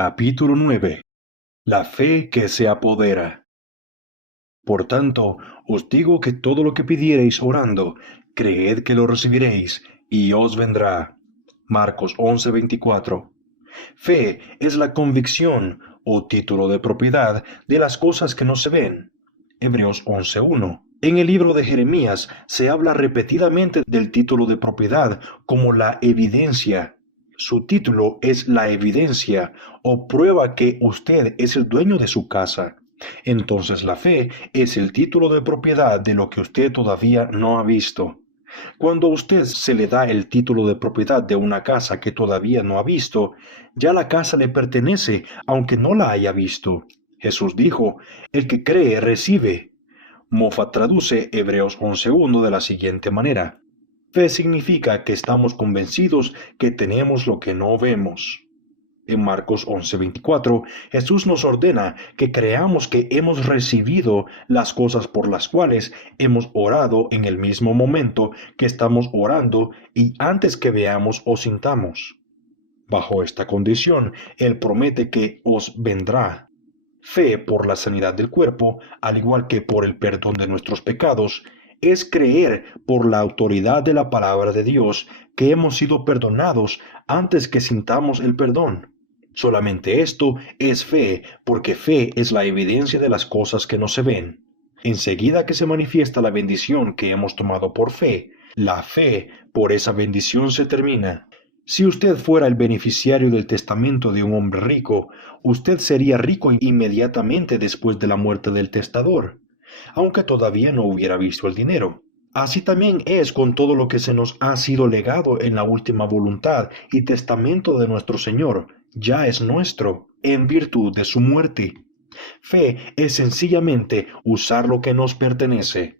Capítulo 9. La fe que se apodera. Por tanto, os digo que todo lo que pidiereis orando, creed que lo recibiréis, y os vendrá. Marcos 11:24. Fe es la convicción o título de propiedad de las cosas que no se ven. Hebreos 11:1. En el libro de Jeremías se habla repetidamente del título de propiedad como la evidencia. Su título es la evidencia o prueba que usted es el dueño de su casa. Entonces la fe es el título de propiedad de lo que usted todavía no ha visto. Cuando a usted se le da el título de propiedad de una casa que todavía no ha visto, ya la casa le pertenece aunque no la haya visto. Jesús dijo, el que cree recibe. Moffat traduce Hebreos 11:1 de la siguiente manera. Fe significa que estamos convencidos que tenemos lo que no vemos. En Marcos 11:24, Jesús nos ordena que creamos que hemos recibido las cosas por las cuales hemos orado en el mismo momento que estamos orando y antes que veamos o sintamos. Bajo esta condición, Él promete que os vendrá. Fe por la sanidad del cuerpo, al igual que por el perdón de nuestros pecados, es creer por la autoridad de la palabra de Dios que hemos sido perdonados antes que sintamos el perdón. Solamente esto es fe, porque fe es la evidencia de las cosas que no se ven. Enseguida que se manifiesta la bendición que hemos tomado por fe, la fe por esa bendición se termina. Si usted fuera el beneficiario del testamento de un hombre rico, usted sería rico inmediatamente después de la muerte del testador, aunque todavía no hubiera visto el dinero. Así también es con todo lo que se nos ha sido legado en la última voluntad y testamento de nuestro Señor. Ya es nuestro, en virtud de su muerte. Fe es sencillamente usar lo que nos pertenece.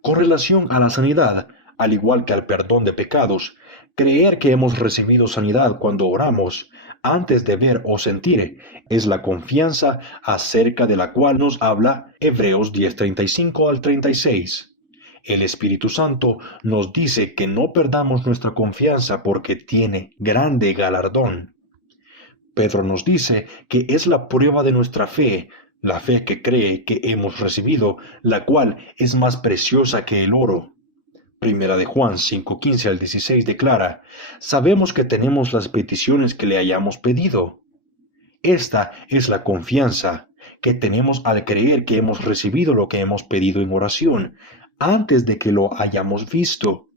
Con relación a la sanidad, al igual que al perdón de pecados, creer que hemos recibido sanidad cuando oramos, antes de ver o sentir, es la confianza acerca de la cual nos habla Hebreos 10:35 al 36. El Espíritu Santo nos dice que no perdamos nuestra confianza porque tiene grande galardón. Pedro nos dice que es la prueba de nuestra fe, la fe que cree que hemos recibido, la cual es más preciosa que el oro. Primera de Juan 5:15 al 16 declara, sabemos que tenemos las peticiones que le hayamos pedido. Esta es la confianza que tenemos al creer que hemos recibido lo que hemos pedido en oración, antes de que lo hayamos visto.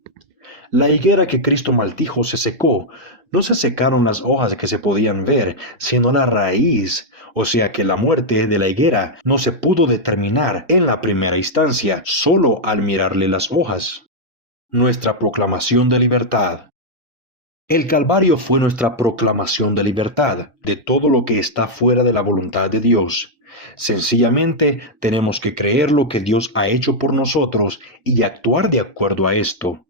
La higuera que Cristo maldijo se secó. No se secaron las hojas que se podían ver, sino la raíz. O sea que la muerte de la higuera no se pudo determinar en la primera instancia, solo al mirarle las hojas. Nuestra proclamación de libertad. El Calvario fue nuestra proclamación de libertad de todo lo que está fuera de la voluntad de Dios. Sencillamente tenemos que creer lo que Dios ha hecho por nosotros y actuar de acuerdo a esto.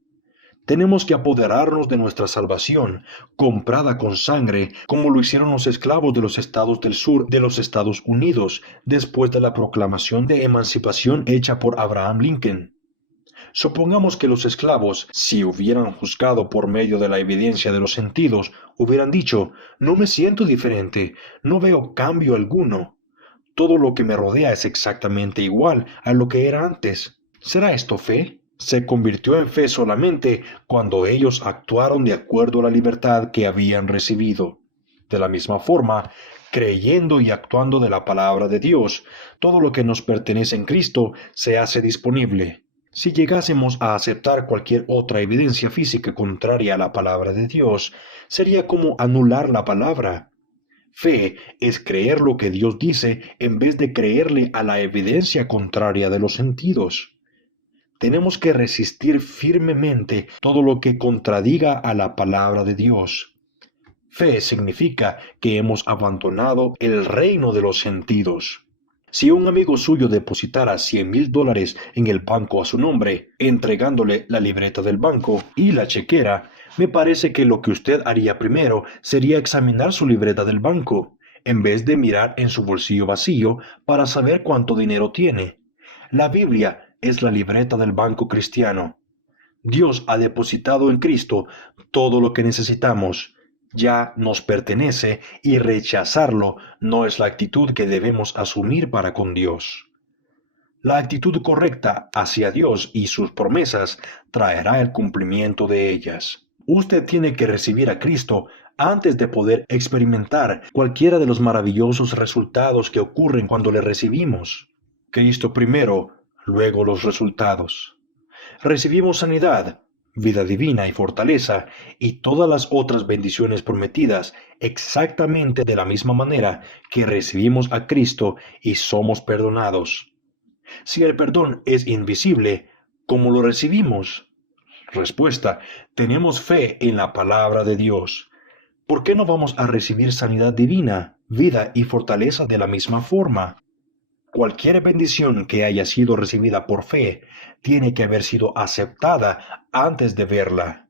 Tenemos que apoderarnos de nuestra salvación, comprada con sangre, como lo hicieron los esclavos de los estados del sur de los Estados Unidos, después de la proclamación de emancipación hecha por Abraham Lincoln. Supongamos que los esclavos, si hubieran juzgado por medio de la evidencia de los sentidos, hubieran dicho, no me siento diferente, no veo cambio alguno. Todo lo que me rodea es exactamente igual a lo que era antes. ¿Será esto fe? Se convirtió en fe solamente cuando ellos actuaron de acuerdo a la libertad que habían recibido. De la misma forma, creyendo y actuando de la palabra de Dios, todo lo que nos pertenece en Cristo se hace disponible. Si llegásemos a aceptar cualquier otra evidencia física contraria a la palabra de Dios, sería como anular la palabra. Fe es creer lo que Dios dice en vez de creerle a la evidencia contraria de los sentidos. Tenemos que resistir firmemente todo lo que contradiga a la palabra de Dios. Fe significa que hemos abandonado el reino de los sentidos. Si un amigo suyo depositara $100,000 en el banco a su nombre, entregándole la libreta del banco y la chequera, me parece que lo que usted haría primero sería examinar su libreta del banco, en vez de mirar en su bolsillo vacío para saber cuánto dinero tiene. La Biblia es la libreta del banco cristiano. Dios ha depositado en Cristo todo lo que necesitamos. ya nos pertenece y rechazarlo no es la actitud que debemos asumir para con Dios. La actitud correcta hacia Dios y sus promesas traerá el cumplimiento de ellas. Usted tiene que recibir a Cristo antes de poder experimentar cualquiera de los maravillosos resultados que ocurren cuando le recibimos. Cristo primero, luego los resultados. Recibimos sanidad, vida divina y fortaleza y todas las otras bendiciones prometidas exactamente de la misma manera que recibimos a Cristo y somos perdonados. Si el perdón es invisible, ¿cómo lo recibimos? Respuesta: tenemos fe en la palabra de Dios. ¿Por qué no vamos a recibir sanidad divina, vida y fortaleza de la misma forma? Cualquier bendición que haya sido recibida por fe tiene que haber sido aceptada antes de verla,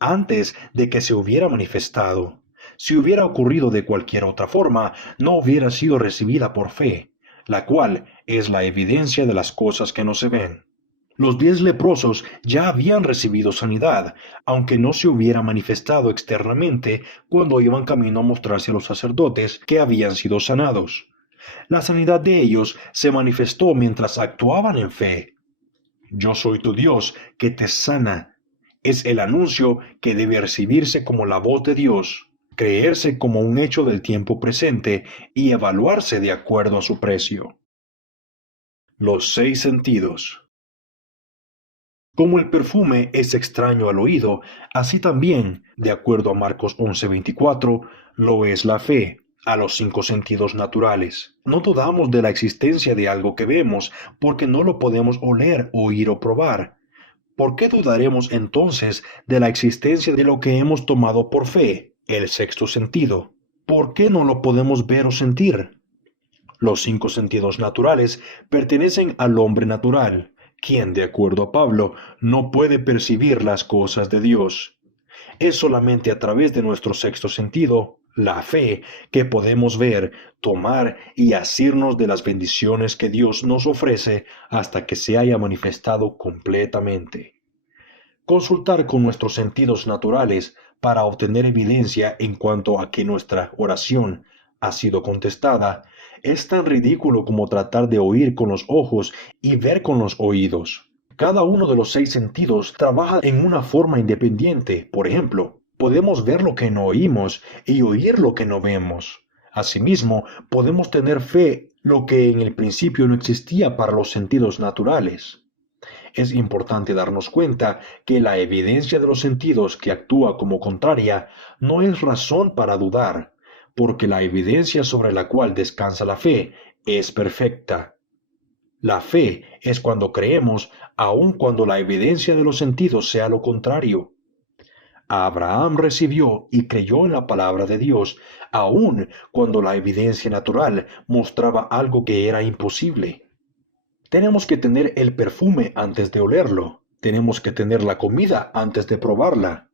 antes de que se hubiera manifestado. Si hubiera ocurrido de cualquier otra forma, no hubiera sido recibida por fe, la cual es la evidencia de las cosas que no se ven. Los 10 leprosos ya habían recibido sanidad, aunque no se hubiera manifestado externamente cuando iban camino a mostrarse a los sacerdotes que habían sido sanados. La sanidad de ellos se manifestó mientras actuaban en fe. Yo soy tu Dios que te sana. Es el anuncio que debe recibirse como la voz de Dios, creerse como un hecho del tiempo presente y evaluarse de acuerdo a su precio. Los 6 sentidos. Como el perfume es extraño al oído, así también, de acuerdo a Marcos 11:24, lo es la fe a los 5 sentidos naturales. No dudamos de la existencia de algo que vemos, porque no lo podemos oler, oír o probar. ¿Por qué dudaremos entonces de la existencia de lo que hemos tomado por fe, el sexto sentido? ¿Por qué no lo podemos ver o sentir? Los 5 sentidos naturales pertenecen al hombre natural, quien, de acuerdo a Pablo, no puede percibir las cosas de Dios. Es solamente a través de nuestro sexto sentido, la fe, que podemos ver, tomar y asirnos de las bendiciones que Dios nos ofrece hasta que se haya manifestado completamente. Consultar con nuestros sentidos naturales para obtener evidencia en cuanto a que nuestra oración ha sido contestada es tan ridículo como tratar de oír con los ojos y ver con los oídos. Cada uno de los 6 sentidos trabaja en una forma independiente. Por ejemplo, podemos ver lo que no oímos y oír lo que no vemos. Asimismo, podemos tener fe, lo que en el principio no existía para los sentidos naturales. Es importante darnos cuenta que la evidencia de los sentidos que actúa como contraria no es razón para dudar, porque la evidencia sobre la cual descansa la fe es perfecta. La fe es cuando creemos, aun cuando la evidencia de los sentidos sea lo contrario. Abraham recibió y creyó en la palabra de Dios, aun cuando la evidencia natural mostraba algo que era imposible. Tenemos que tener el perfume antes de olerlo. Tenemos que tener la comida antes de probarla.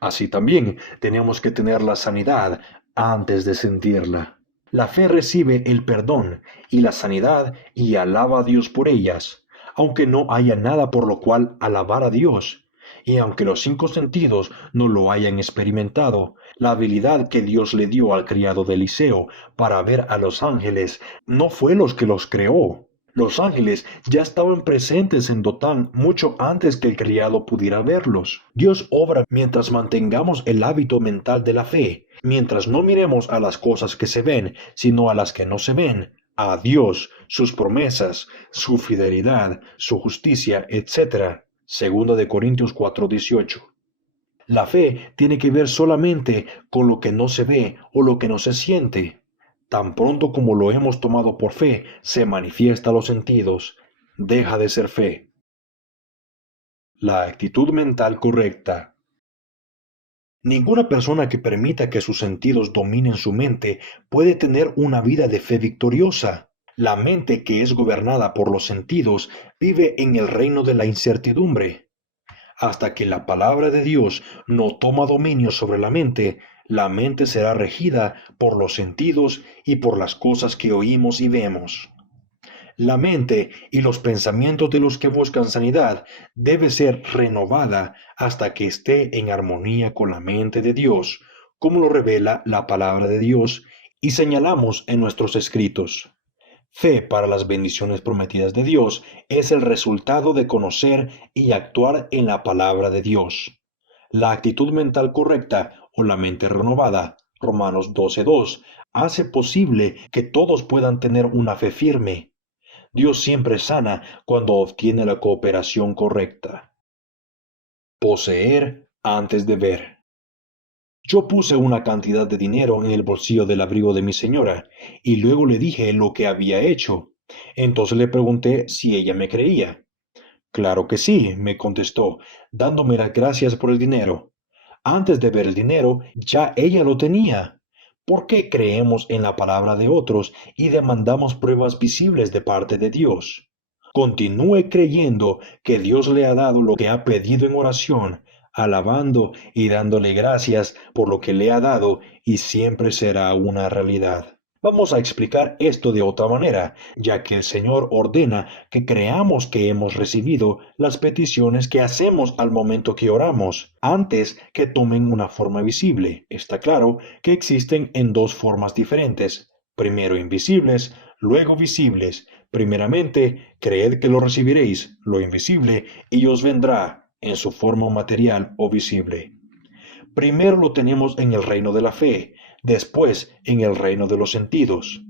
Así también tenemos que tener la sanidad antes de sentirla. La fe recibe el perdón y la sanidad y alaba a Dios por ellas, aunque no haya nada por lo cual alabar a Dios. Y aunque los 5 sentidos no lo hayan experimentado, la habilidad que Dios le dio al criado de Eliseo para ver a los ángeles no fue los que los creó. Los ángeles ya estaban presentes en Dotán mucho antes que el criado pudiera verlos. Dios obra mientras mantengamos el hábito mental de la fe, mientras no miremos a las cosas que se ven, sino a las que no se ven, a Dios, sus promesas, su fidelidad, su justicia, etc. Segunda de Corintios 4:18. La fe tiene que ver solamente con lo que no se ve o lo que no se siente. Tan pronto como lo hemos tomado por fe, se manifiesta a los sentidos. Deja de ser fe. La actitud mental correcta. Ninguna persona que permita que sus sentidos dominen su mente puede tener una vida de fe victoriosa. La mente que es gobernada por los sentidos vive en el reino de la incertidumbre. Hasta que la palabra de Dios no toma dominio sobre la mente será regida por los sentidos y por las cosas que oímos y vemos. La mente y los pensamientos de los que buscan sanidad debe ser renovada hasta que esté en armonía con la mente de Dios, como lo revela la palabra de Dios y señalamos en nuestros escritos. Fe para las bendiciones prometidas de Dios es el resultado de conocer y actuar en la palabra de Dios. La actitud mental correcta o la mente renovada, Romanos 12:2, hace posible que todos puedan tener una fe firme. Dios siempre sana cuando obtiene la cooperación correcta. Poseer antes de ver. Yo puse una cantidad de dinero en el bolsillo del abrigo de mi señora y luego le dije lo que había hecho. Entonces le pregunté si ella me creía. Claro que sí, me contestó, dándome las gracias por el dinero. Antes de ver el dinero, ya ella lo tenía. ¿Por qué creemos en la palabra de otros y demandamos pruebas visibles de parte de Dios? Continúe creyendo que Dios le ha dado lo que ha pedido en oración, alabando y dándole gracias por lo que le ha dado y siempre será una realidad. Vamos a explicar esto de otra manera, ya que el Señor ordena que creamos que hemos recibido las peticiones que hacemos al momento que oramos, antes que tomen una forma visible. Está claro que existen en dos formas diferentes, primero invisibles, luego visibles. Primeramente, creed que lo recibiréis, lo invisible, y os vendrá en su forma material o visible. Primero lo tenemos en el reino de la fe, después en el reino de los sentidos.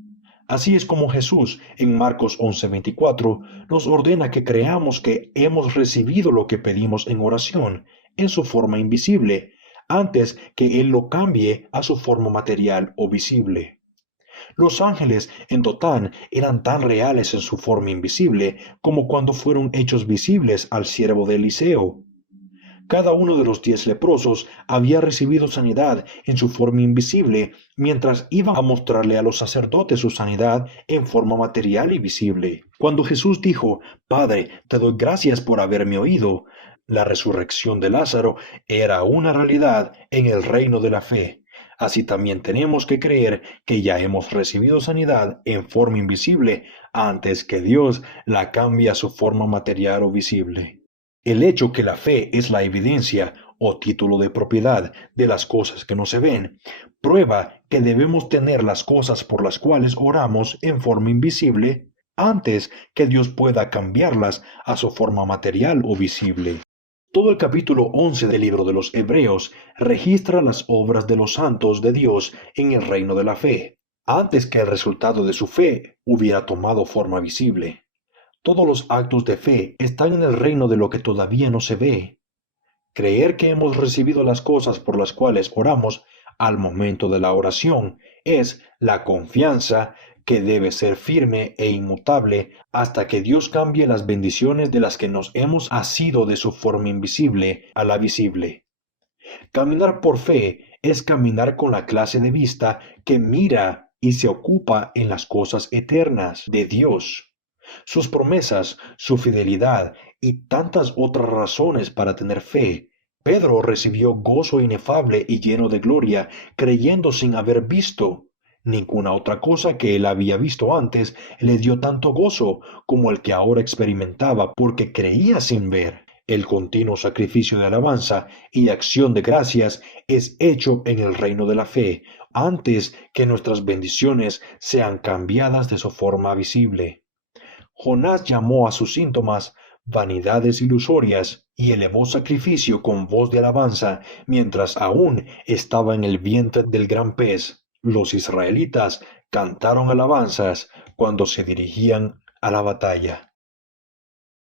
Así es como Jesús en Marcos 11:24 nos ordena que creamos que hemos recibido lo que pedimos en oración, en su forma invisible, antes que Él lo cambie a su forma material o visible. Los ángeles en Dotán eran tan reales en su forma invisible como cuando fueron hechos visibles al siervo de Eliseo. Cada uno de los 10 leprosos había recibido sanidad en su forma invisible, mientras iban a mostrarle a los sacerdotes su sanidad en forma material y visible. Cuando Jesús dijo, Padre, te doy gracias por haberme oído, la resurrección de Lázaro era una realidad en el reino de la fe. Así también tenemos que creer que ya hemos recibido sanidad en forma invisible antes que Dios la cambie a su forma material o visible. El hecho que la fe es la evidencia o título de propiedad de las cosas que no se ven, prueba que debemos tener las cosas por las cuales oramos en forma invisible antes que Dios pueda cambiarlas a su forma material o visible. Todo el capítulo 11 del libro de los Hebreos registra las obras de los santos de Dios en el reino de la fe, antes que el resultado de su fe hubiera tomado forma visible. Todos los actos de fe están en el reino de lo que todavía no se ve. Creer que hemos recibido las cosas por las cuales oramos al momento de la oración es la confianza que debe ser firme e inmutable hasta que Dios cambie las bendiciones de las que nos hemos asido de su forma invisible a la visible. Caminar por fe es caminar con la clase de vista que mira y se ocupa en las cosas eternas de Dios, sus promesas, su fidelidad y tantas otras razones para tener fe. Pedro recibió gozo inefable y lleno de gloria, creyendo sin haber visto. Ninguna otra cosa que él había visto antes le dio tanto gozo como el que ahora experimentaba porque creía sin ver. El continuo sacrificio de alabanza y acción de gracias es hecho en el reino de la fe, antes que nuestras bendiciones sean cambiadas de su forma visible. Jonás llamó a sus síntomas vanidades ilusorias y elevó sacrificio con voz de alabanza mientras aún estaba en el vientre del gran pez. Los israelitas cantaron alabanzas cuando se dirigían a la batalla.